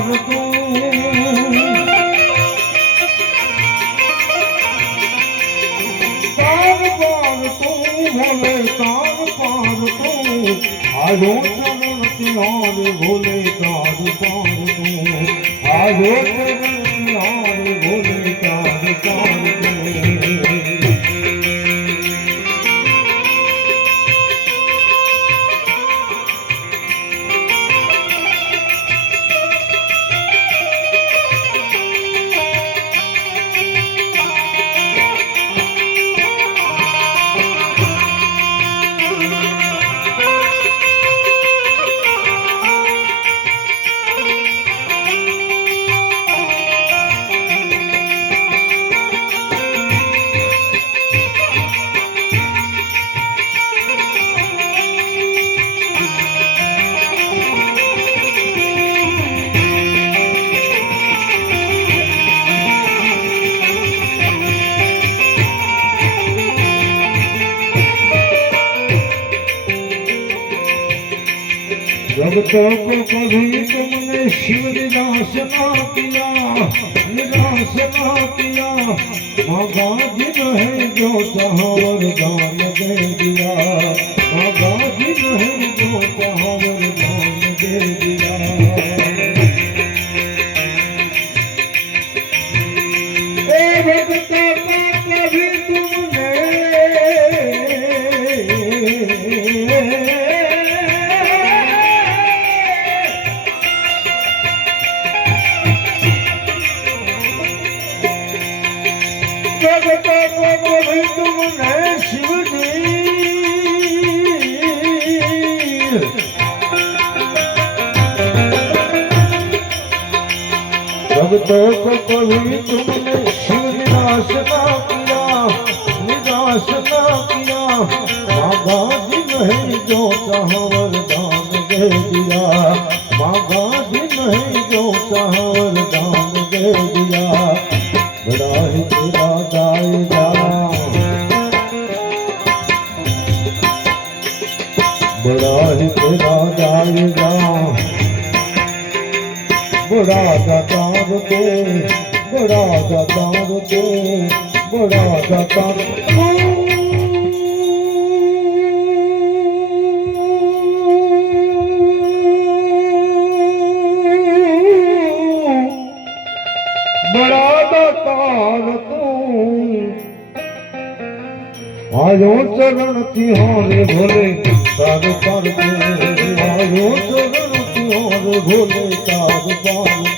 पार तू तार पार तू भोले तार पार तू आयो चरण तिहारे भोले तार पार तू आयो चरण तिहारे भोले तार पार तू जगतों को कभी तुमने शिव निराश ना किया निराश ना किया मगाजिन है जो चाहा वरदान दे दिया मगाजिन है जो चाहा वरदान दे दिया ए भक्तों को कभी तुमने जगतों को कभी तुमने शिव जी जगतों को कभी तुमने शिव निराश ना किया निराश ना किया मगाजिन है जो चाहा वरदान दे दिया मगाजिन है जो चाहा वरदान दे दिया बड़ा ही तेरा दायरा बड़ा ही तेरा दायरा बड़ा दातार दे बड़ा दातार दे बड़ा दातार बड़ा दातार तू आयो चरण तिहारे भोले तार पार तू आयो चरण तिहारे भोले तार पार